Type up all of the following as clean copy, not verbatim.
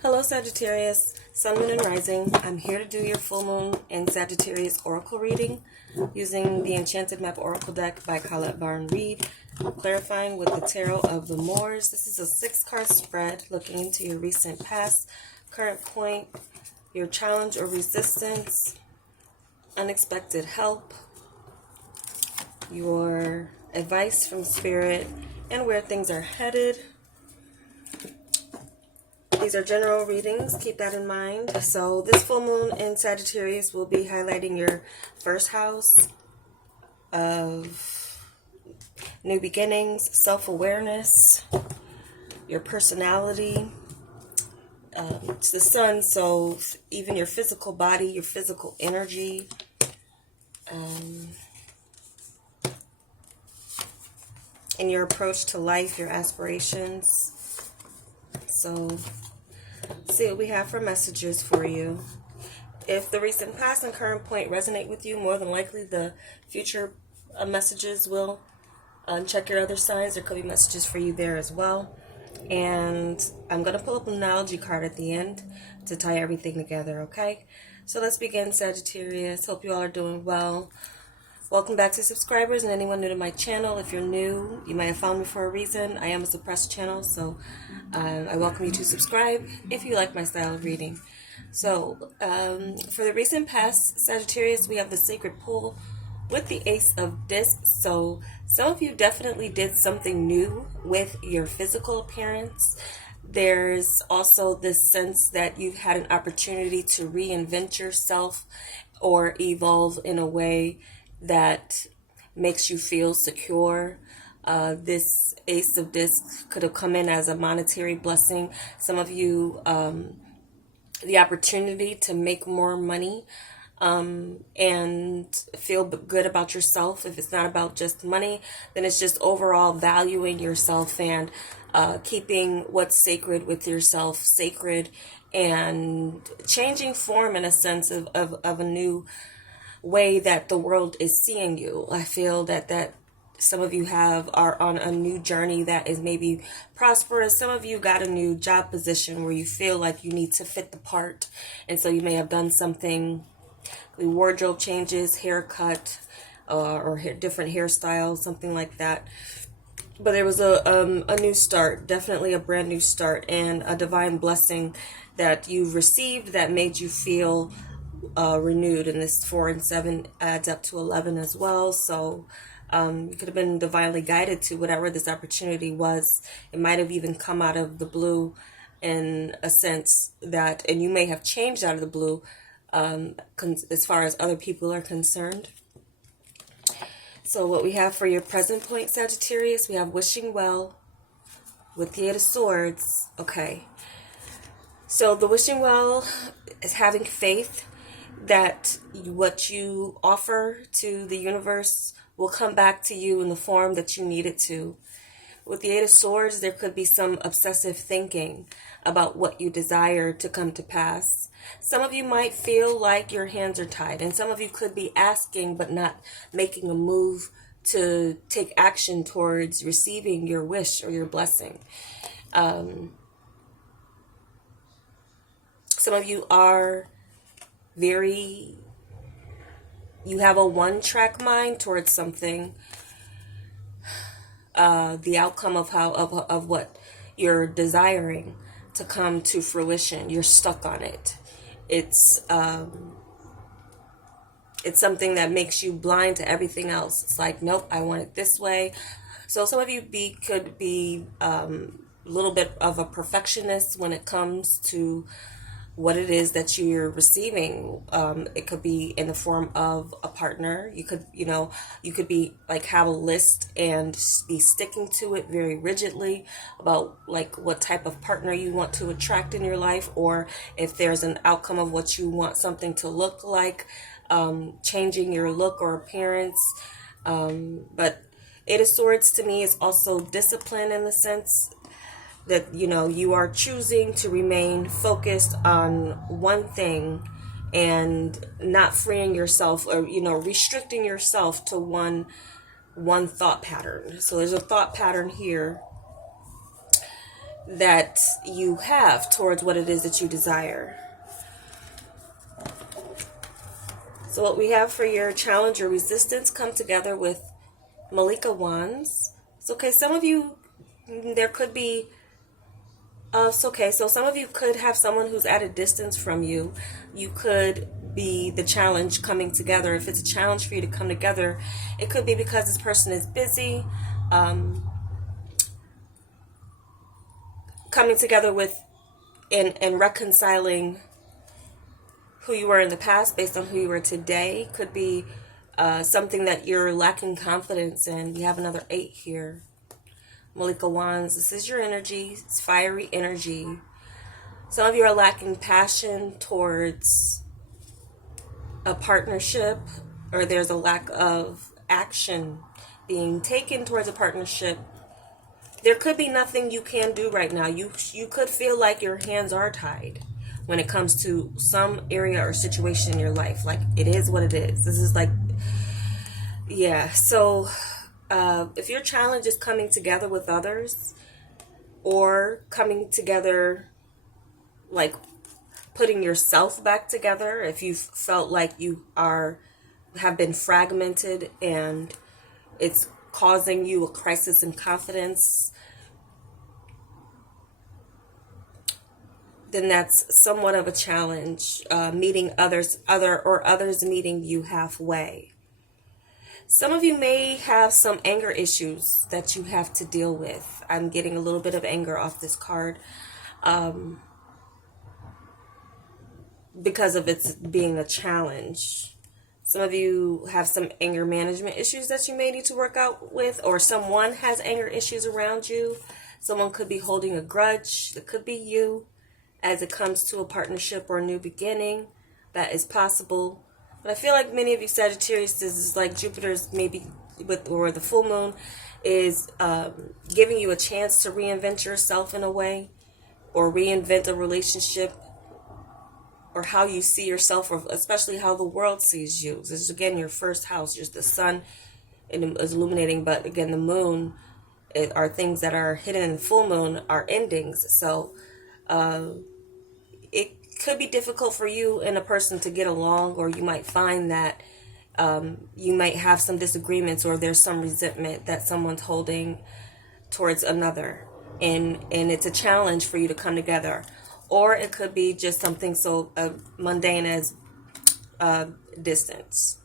Hello Sagittarius, Sun, Moon, and Rising. I'm here to do your full moon and Sagittarius oracle reading using the Enchanted Map Oracle deck by Colette Barn Reed, clarifying with the Tarot of the Moors. This is a 6-card spread looking into your recent past, current point, your challenge or resistance, unexpected help, your advice from Spirit, and where things are headed. These are general readings, keep that in mind. So this full moon in Sagittarius will be highlighting your first house of new beginnings, self-awareness, your personality. It's the sun, so even your physical body, your physical energy. And your approach to life, your aspirations. So see what we have for messages for you. If the recent past and current point resonate with you, more than likely the future messages will. Check your other signs. There could be messages for you there as well. And I'm going to pull up an analogy card at the end to tie everything together, okay? So let's begin, Sagittarius. Hope you all are doing well. Welcome back to subscribers and anyone new to my channel. If you're new, you might have found me for a reason. I am a suppressed channel, so I welcome you to subscribe if you like my style of reading. So for the recent past, Sagittarius, we have the Sacred Pool with the Ace of Discs. So some of you definitely did something new with your physical appearance. There's also this sense that you've had an opportunity to reinvent yourself or evolve in a way that makes you feel secure. This Ace of Discs could have come in as a monetary blessing. Some of you, the opportunity to make more money and feel good about yourself. If it's not about just money, then it's just overall valuing yourself and keeping what's sacred with yourself sacred and changing form in a sense of a new way that the world is seeing you. I feel that some of you are on a new journey that is maybe prosperous. Some of you got a new job position where you feel like you need to fit the part, and so you may have done something, wardrobe changes, haircut, or different hairstyles, something like that. But there was a new start, definitely a brand new start, and a divine blessing that you've received that made you feel renewed. And this 4 and 7 adds up to 11 as well. So you could have been divinely guided to whatever this opportunity was. It might have even come out of the blue in a sense that, and you may have changed out of the blue as far as other people are concerned. So what we have for your present point, Sagittarius, we have wishing well with the 8 of Swords. Okay. So the wishing well is having faith that what you offer to the universe will come back to you in the form that you need it to. With the 8 of Swords, there could be some obsessive thinking about what you desire to come to pass. Some of you might feel like your hands are tied, and some of you could be asking but not making a move to take action towards receiving your wish or your blessing. Some of you are you have a one-track mind towards something. The outcome of what you're desiring to come to fruition, you're stuck on it. It's something that makes you blind to everything else. It's like, nope, I want it this way. So some of you could be a little bit of a perfectionist when it comes to what it is that you're receiving. It could be in the form of a partner. You could be like have a list and be sticking to it very rigidly about like what type of partner you want to attract in your life, or if there's an outcome of what you want something to look like, changing your look or appearance. But 8 of Swords to me is also discipline in the sense that, you are choosing to remain focused on one thing and not freeing yourself or, restricting yourself to one thought pattern. So there's a thought pattern here that you have towards what it is that you desire. So what we have for your challenge or resistance come together with Malika Wands. It's okay. Some of you, there could be, it's okay. So some of you could have someone who's at a distance from you. You could be the challenge coming together. If it's a challenge for you to come together, it could be because this person is busy, coming together with and reconciling who you were in the past based on who you are today. Could be something that you're lacking confidence in. We have another 8 here. Malika Wands, this is your energy. It's fiery energy. Some of you are lacking passion towards a partnership, or there's a lack of action being taken towards a partnership. There could be nothing you can do right now. You could feel like your hands are tied when it comes to some area or situation in your life. Like, it is what it is. This is like, yeah. So if your challenge is coming together with others, or coming together, like putting yourself back together, if you felt like you have been fragmented and it's causing you a crisis in confidence, then that's somewhat of a challenge. Meeting others meeting you halfway. Some of you may have some anger issues that you have to deal with. I'm getting a little bit of anger off this card, because of it being a challenge. Some of you have some anger management issues that you may need to work out with, or someone has anger issues around you. Someone could be holding a grudge. It could be you as it comes to a partnership or a new beginning. That is possible. But I feel like many of you Sagittarius, this is like Jupiter's maybe or the full moon is giving you a chance to reinvent yourself in a way, or reinvent a relationship, or how you see yourself, or especially how the world sees you. This is, again, your first house. Just the sun is illuminating, but again, the moon are things that are hidden in the full moon, are endings. So it could be difficult for you and a person to get along, or you might find that you might have some disagreements, or there's some resentment that someone's holding towards another, and it's a challenge for you to come together. Or it could be just something so mundane as distance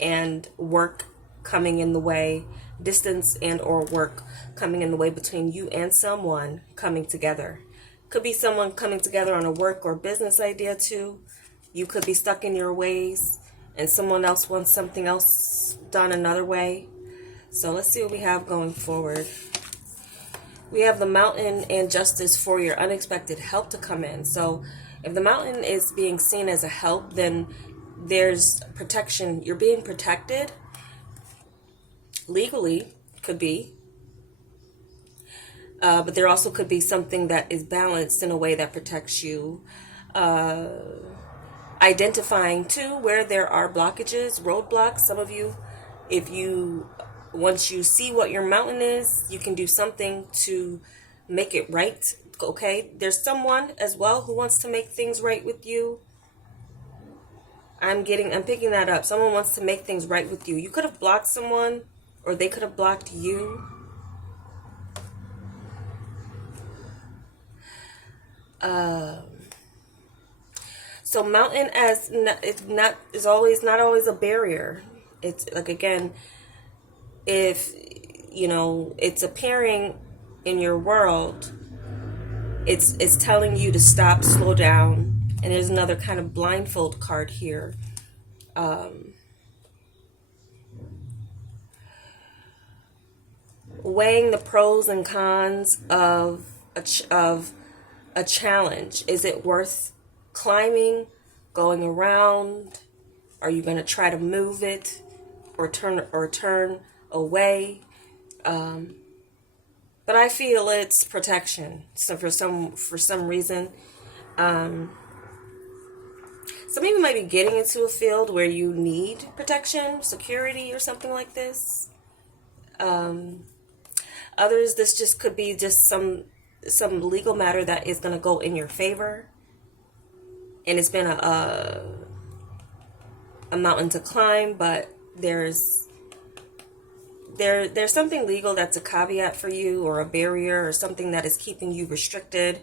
and work coming in the way, distance and or work coming in the way between you and someone coming together. Could be someone coming together on a work or business idea too. You could be stuck in your ways and someone else wants something else done another way. So let's see what we have going forward. We have the Mountain and Justice for your unexpected help to come in. So if the Mountain is being seen as a help, then there's protection. You're being protected legally, could be. But there also could be something that is balanced in a way that protects you. Identifying too where there are blockages, roadblocks. Some of you, once you see what your mountain is, you can do something to make it right. Okay, there's someone as well who wants to make things right with you. I'm picking that up. Someone wants to make things right with you. You could have blocked someone, or they could have blocked you. So mountain is not always a barrier. It's like, again, if it's appearing in your world, it's telling you to stop, slow down. And there's another kind of blindfold card here. Weighing the pros and cons of a challenge. Is it worth climbing, going around? Are you going to try to move it or turn away? But I feel it's protection. So for some reason, some of you might be getting into a field where you need protection, security, or something like this. Others, this just could be just some legal matter that is going to go in your favor. And it's been a mountain to climb, but there's something legal that's a caveat for you, or a barrier, or something that is keeping you restricted.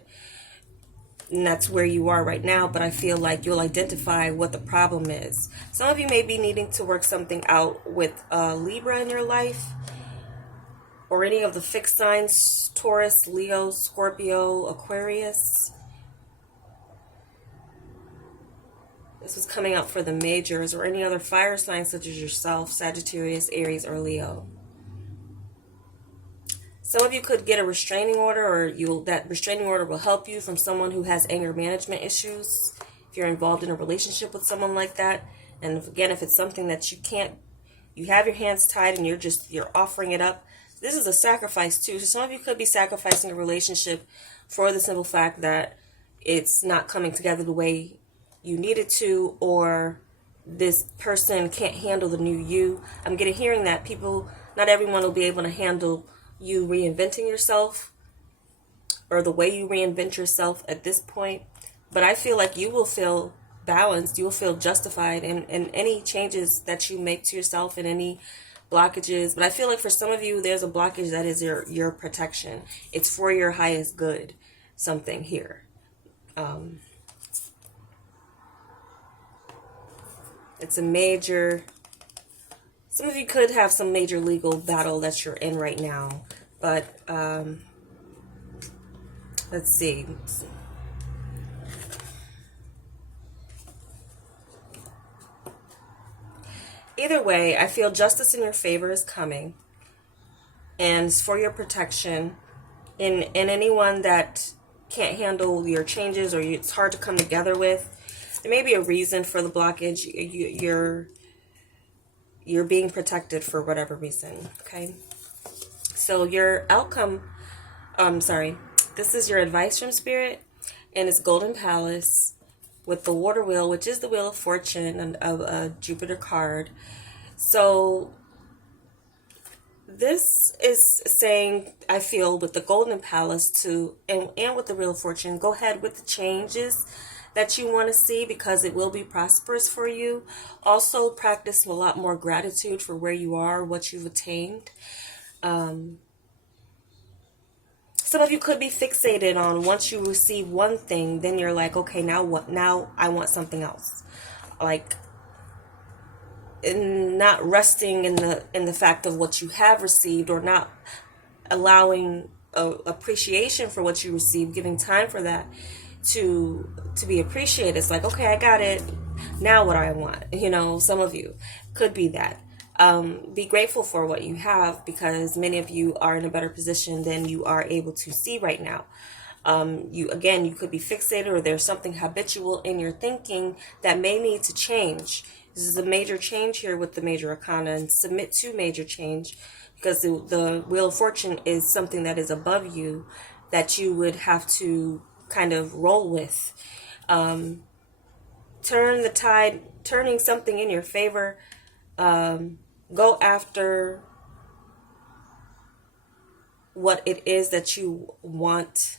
And that's where you are right now, but I feel like you'll identify what the problem is. Some of you may be needing to work something out with Libra in your life, or any of the fixed signs: Taurus, Leo, Scorpio, Aquarius. This was coming out for the majors, or any other fire signs such as yourself, Sagittarius, Aries, or Leo. Some of you could get a restraining order, or that restraining order will help you from someone who has anger management issues. If you're involved in a relationship with someone like that, and again, if it's something that you have your hands tied and you're offering it up, this is a sacrifice too. So some of you could be sacrificing a relationship for the simple fact that it's not coming together the way you need it to, or this person can't handle the new you. I'm hearing that not everyone will be able to handle you reinventing yourself, or the way you reinvent yourself at this point. But I feel like you will feel balanced, you will feel justified in any changes that you make to yourself, and any blockages. But I feel like for some of you, there's a blockage that is your protection. It's for your highest good, something here. It's a major... Some of you could have some major legal battle that you're in right now. But, let's see. Either way, I feel justice in your favor is coming. And it's for your protection. In anyone that can't handle your changes, or it's hard to come together with, there may be a reason for the blockage. You're being protected for whatever reason, okay? So your outcome, this is your advice from Spirit, and it's Golden Palace with the Water Wheel, which is the Wheel of Fortune, and a Jupiter card. So this is saying, I feel, with the Golden Palace and with the Wheel of Fortune, go ahead with the changes that you want to see, because it will be prosperous for you. Also, practice a lot more gratitude for where you are, what you've attained. Some of you could be fixated on, once you receive one thing, then you're like, okay, now what? Now I want something else. Like, not resting in the fact of what you have received, or not allowing appreciation for what you received, giving time for that to be appreciated. It's like, okay, I got it. Now what do I want? Some of you could be that. Be grateful for what you have, because many of you are in a better position than you are able to see right now. You could be fixated, or there's something habitual in your thinking that may need to change. This is a major change here with the major arcana, and submit to major change, because the Wheel of Fortune is something that is above you, that you would have to kind of roll with. Turn the tide, turning something in your favor. Go after what it is that you want.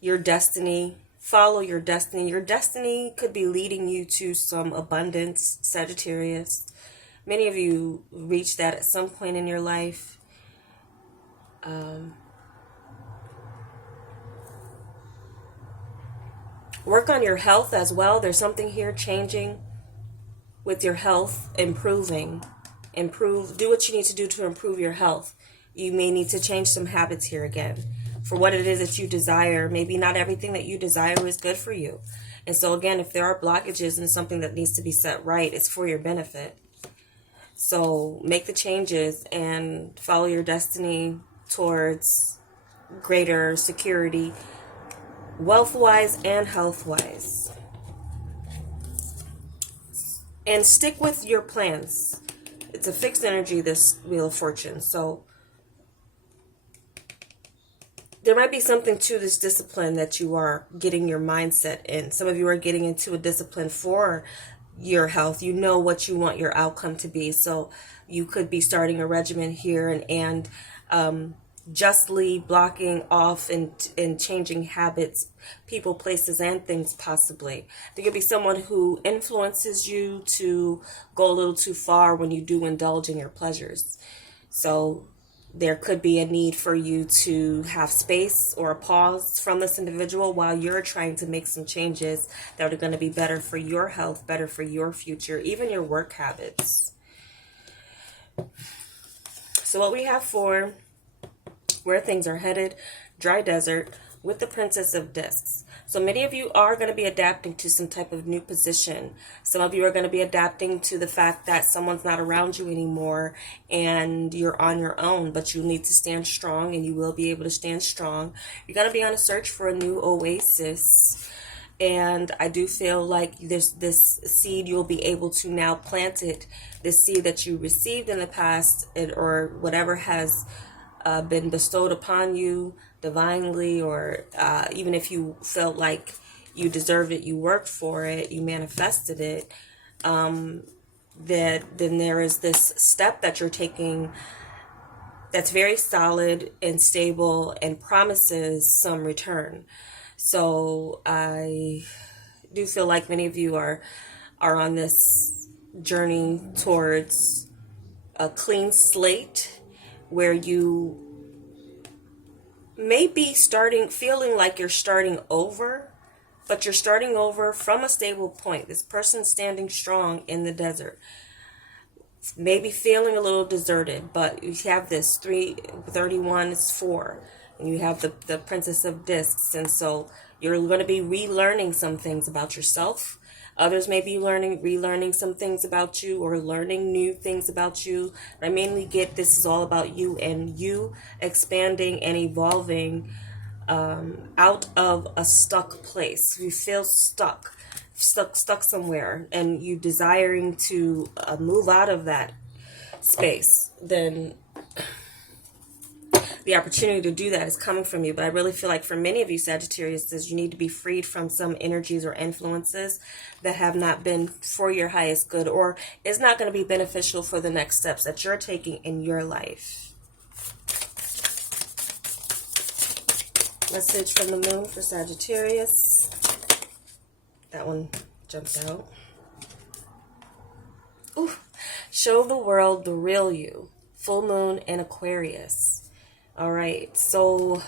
Your destiny. Follow your destiny. Your destiny could be leading you to some abundance, Sagittarius. Many of you reach that at some point in your life. Work on your health as well. There's something here changing with your health, improving. Do what you need to do to improve your health. You may need to change some habits here again for what it is that you desire. Maybe not everything that you desire is good for you. And so again, if there are blockages and something that needs to be set right, it's for your benefit. So make the changes and follow your destiny towards greater security, wealth-wise and health-wise. And stick with your plans. It's a fixed energy, this Wheel of Fortune. So there might be something to this discipline that you are getting your mindset in. Some of you are getting into a discipline for your health. You know what you want your outcome to be. So you could be starting a regimen here and justly blocking off and changing habits, people, places, and things possibly. There could be someone who influences you to go a little too far when you do indulge in your pleasures. So there could be a need for you to have space or a pause from this individual while you're trying to make some changes that are going to be better for your health, better for your future, even your work habits. So what we have for where things are headed, dry desert, with the Princess of Discs. So many of you are going to be adapting to some type of new position. Some of you are going to be adapting to the fact that someone's not around you anymore and you're on your own, but you need to stand strong, and you will be able to stand strong. You're going to be on a search for a new oasis. And I do feel like this seed, you'll be able to now plant it, this seed that you received in the past, or whatever has been bestowed upon you divinely, or even if you felt like you deserved it, you worked for it, you manifested it, then there is this step that you're taking that's very solid and stable and promises some return. So I do feel like many of you are on this journey towards a clean slate, where you may be feeling like you're starting over, but you're starting over from a stable point. This person standing strong in the desert, maybe feeling a little deserted, but you have this 331 is 4, and you have the Princess of Discs, and so you're going to be relearning some things about yourself. Others may be relearning some things about you, or learning new things about you. But I mainly get this is all about you, and you expanding and evolving out of a stuck place. You feel stuck somewhere, and you desiring to move out of that space, then the opportunity to do that is coming from you. But I really feel like for many of you Sagittarius, you need to be freed from some energies or influences that have not been for your highest good, or is not going to be beneficial for the next steps that you're taking in your life. Message from the moon for Sagittarius. That one jumped out. Ooh. Show the world the real you. Full moon in Aquarius. All right, so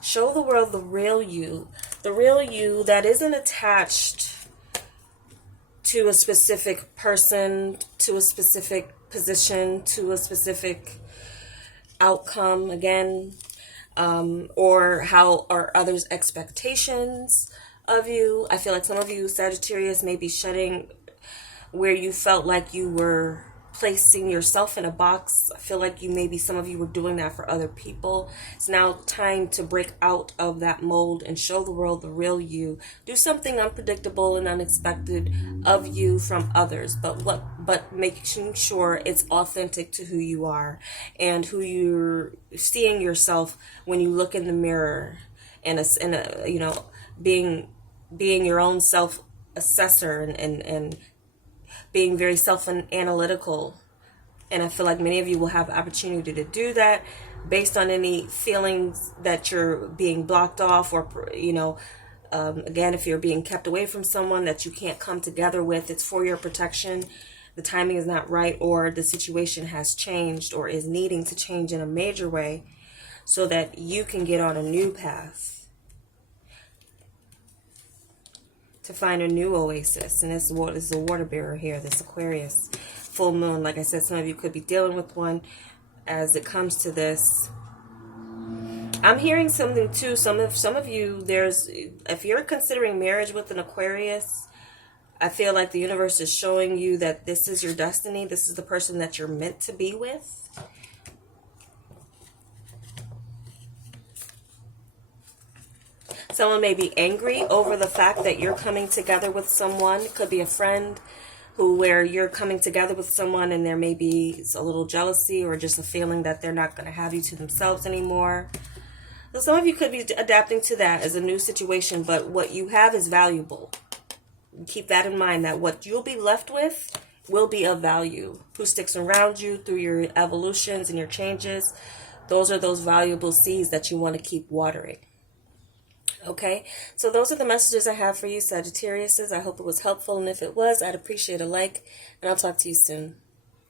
show the world the real you that isn't attached to a specific person, to a specific position, to a specific outcome, again, or how are others' expectations of you. I feel like some of you Sagittarius may be shedding where you felt like you were placing yourself in a box. I feel like some of you were doing that for other people. It's now time to break out of that mold and show the world the real you. Do something unpredictable and unexpected of you from others, but making sure it's authentic to who you are and who you're seeing yourself when you look in the mirror, and being your own self assessor and being very self-analytical. And I feel like many of you will have the opportunity to do that based on any feelings that you're being blocked off, or, again, if you're being kept away from someone that you can't come together with, it's for your protection. The timing is not right, or the situation has changed or is needing to change in a major way so that you can get on a new path to find a new oasis. And this is a water bearer here, this Aquarius full moon. Like I said, some of you could be dealing with one as it comes to this. I'm hearing something too. Some of you, if you're considering marriage with an Aquarius, I feel like the universe is showing you that this is your destiny. This is the person that you're meant to be with. Someone may be angry over the fact that you're coming together with someone. It could be a friend where you're coming together with someone, and there may be a little jealousy or just a feeling that they're not going to have you to themselves anymore. So some of you could be adapting to that as a new situation, but what you have is valuable. Keep that in mind, that what you'll be left with will be of value. Who sticks around you through your evolutions and your changes Those are those valuable seeds that you want to keep watering. Okay, so those are the messages I have for you, Sagittariuses. I hope it was helpful, and if it was, I'd appreciate a like, and I'll talk to you soon.